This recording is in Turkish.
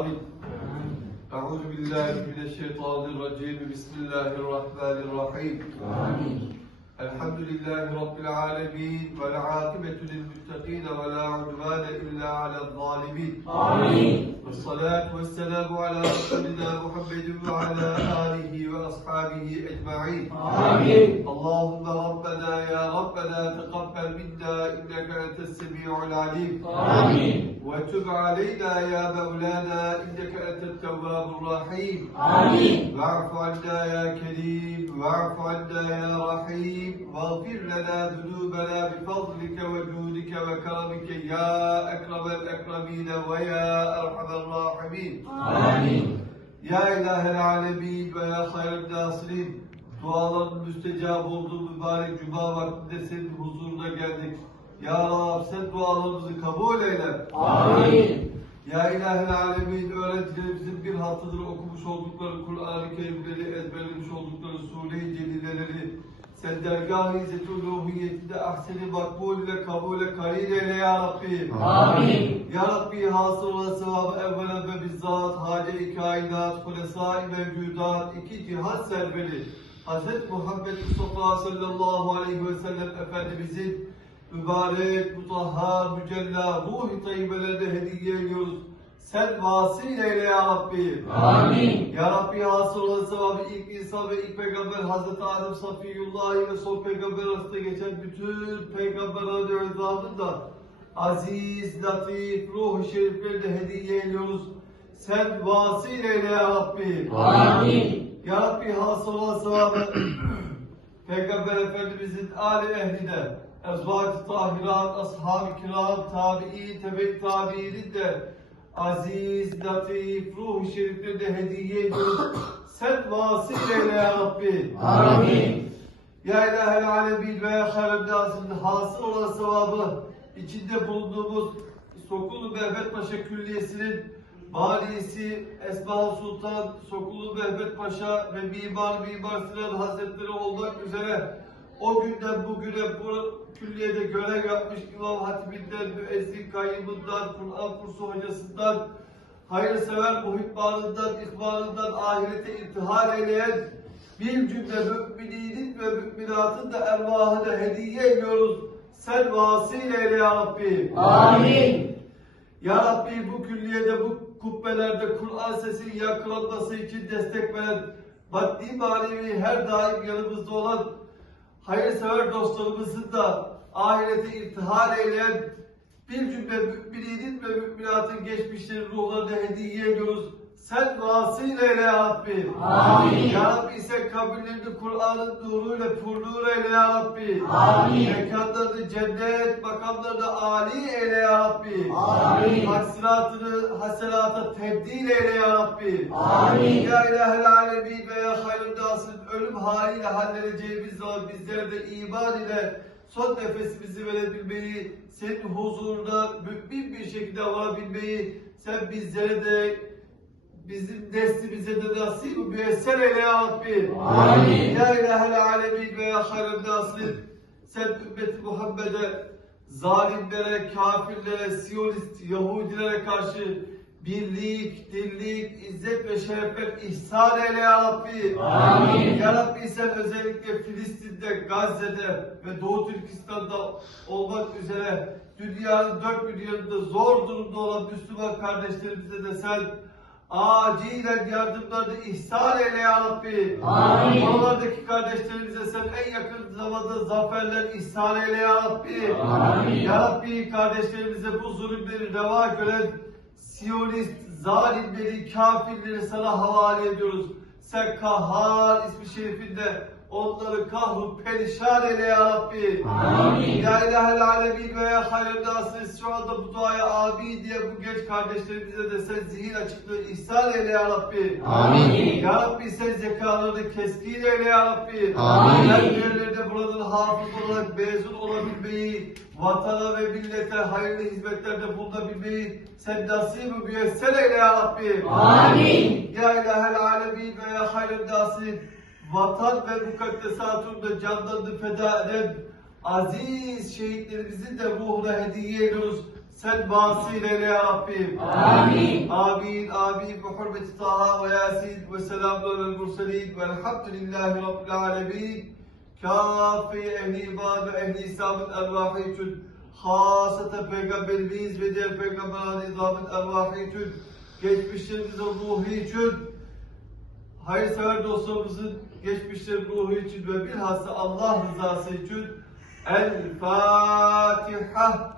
أعوذ بالله من الشيطان الرجيم. بسم الله الرحمن الرحيم. آمين. الحمد لله رب العالمين والعاقبة للمتقين ولا عدوان إلا على الظالمين. آمين. والصلاة والسلام على رسولنا محمد وعلى آله وأصحابه أجمعين. آمين. اللهم ربنا يا ربنا تقبل منا إنك أنت السميع العليم. آمين. وتب علينا يا مولانا إنك أنت التواب الرحيم. آمين. واعف عنا يا كريم واعف عنا يا رحيم. واغفر لنا ذنوبنا بفضلك وجودك وكرمك يا أكرم الأكرمين ويا أرحم الراحمين آمين Ya İlahel Alemin ve ya hayır nasirin duaların müstecab olduğu mübarek cuma vaktinde senin huzuruna geldik. Ya Rab sen dualarımızı kabul eyle. Amin. Ya İlahel Alemin öğrencilerimizin bir haftadır okumuş oldukları Kur'an-ı Kerimleri, ezberlemiş oldukları Sure-i Celileleri sen dergâh-ı İzzet-i Uluhiyetinde ahseni makbul ile kabul karin eyle ya Rabbi. Amin. Ya Rabbi hasıl olan sevabı evvelen ve bizzat hace-i kainat, hulesâ-i mevcudat, iki cihat serveri Hz. Muhammed Mustafa sallallahu aleyhi ve sellem Efendimizin mübarek, mutahhar, mücella, ruh-i tayyibelerine hediye ediyoruz. Sen vasil eyle ya Rabbi. Amin. Ya Rabbi hasıl olan sevabı ilk insan ve ilk peygamber Hazreti Adem Safiyullah ile son peygamber arasında geçen bütün peygamberlerin evladını da aziz, latif, ruh-u şeriflerine hediye ediyoruz. Sen vasil eyle ya Rabbi. Amin. Ya Rabbi hasıl olan sevabı Peygamber Efendimizin âli ehline, ezvâc-ı tahirat, ashab-ı kiram, tabi'in, tebe tabi'inin de aziz, latif, ruh-u şeriflerine hediye ediyoruz. Sen vasil eyle ya Rabbi. Amin. Ya ilahel alemin ve ya hayran nazının hasıl olan sevabı içinde bulunduğumuz Sokulu Mehmet Paşa Külliyesi'nin valisi Esma Sultan Sokulu Mehmet Paşa ve Mimar Mimar Sinan Hazretleri olmak üzere o günden bugüne bu külliyede görev yapmış İmam Hatibinden, müezzin kayyımından, Kur'an kursu hocasından, hayırsever muhibbanından, ihvanından ahirete intihar eyleyen bir cümle mümininin ve müminatın da ervahını hediye ediyoruz. Sen vasil eyle ya Rabbi. Amin. Ya Rabbi bu külliyede, bu kubbelerde Kur'an sesinin yankılanması için destek veren, maddi manevi her daim yanımızda olan hayırsever dostlarımızın da ahirete irtihar eyleyen bir cümle mümininin ve müminatın geçmişleri ruhlarına hediye ediyoruz. Sen vasil eyle ya Rabbi. Amin. Ya Rabbi sen kabirlerini Kur'an'ın nuruyla purnur eyle ya Rabbi. Amin. Mekanlarını cennet, makamlarını âli eyle ya Rabbi. Amin. Haksıratını hasenata tebdil eyle ya Rabbi. Amin. Ya ilahel alemin ve ya hayrın nasın ölüm haliyle halledeceğimiz zaman bizlere de iman ile son nefesimizi verebilmeyi, senin huzuruna mümin bir şekilde varabilmeyi, sen bizlere de bizim neslimize de nasip müyesser eyle ya Rabbi. Amin. Ya ilahel alemin ve ya hayrın nasın sen ümmeti Muhammed'e zalimlere, kafirlere, siyonist, Yahudilere karşı birlik, dirlik, izzet ve şerefler ihsan eyle ya Rabbi. Amin. Ya Rabbi sen özellikle Filistin'de, Gazze'de ve Doğu Türkistan'da olmak üzere dünyanın dört bir yanında zor durumda olan Müslüman kardeşlerimize de sen acilen yardımlarını ihsan eyle ya Rabbi. Amin. Oralardaki kardeşlerimize sen en yakın zamanda zaferler ihsan eyle ya Rabbi. Amin. Ya Rabbi kardeşlerimize bu zulümleri reva gören Siyonist zalimleri, kafirleri sana havale ediyoruz. Sen kahhar ismi şerifinde onları kahru perişan eyle ya Rabbi. Amin. Ya ilahel alemin ve ya hayırlı nasıl şu anda bu duaya amin diye bu genç kardeşlerimize de sen zihin açıklığı ihsan eyle ya Rabbi. Amin. Ya Rabbi sen zekalarını keskin eyle ya Rabbi. Amin. Her yerlerde buradan hafız olarak mezun olabilmeyi, vatana ve millete hayırlı hizmetlerde bulunabilmeyi sen nasip-i müyesser eyle ya Rabbi. Amin. Ya ilahel alemin ve ya hayırlı nasıl vatan ve mukaddesatında canlarını feda eden aziz şehitlerimizin de ruhuna hediye ediyoruz. Sen vasile ya Rabbim. Amin. Amin, amin. Bi hurmeti Taha ve Yasin ve selamun alel murselin ve elhamdülillahi rabbil alemin. Kâfi ehli iman ve ehli İslam'ın ervahı için, hasata peygamberimiz ve diğer peygamberlerin izamın ervahı için, geçmişlerimizin ruhu için, hayırsever dostlarımızın geçmişlerin ruhu için ve bilhassa Allah rızası için El Fatiha.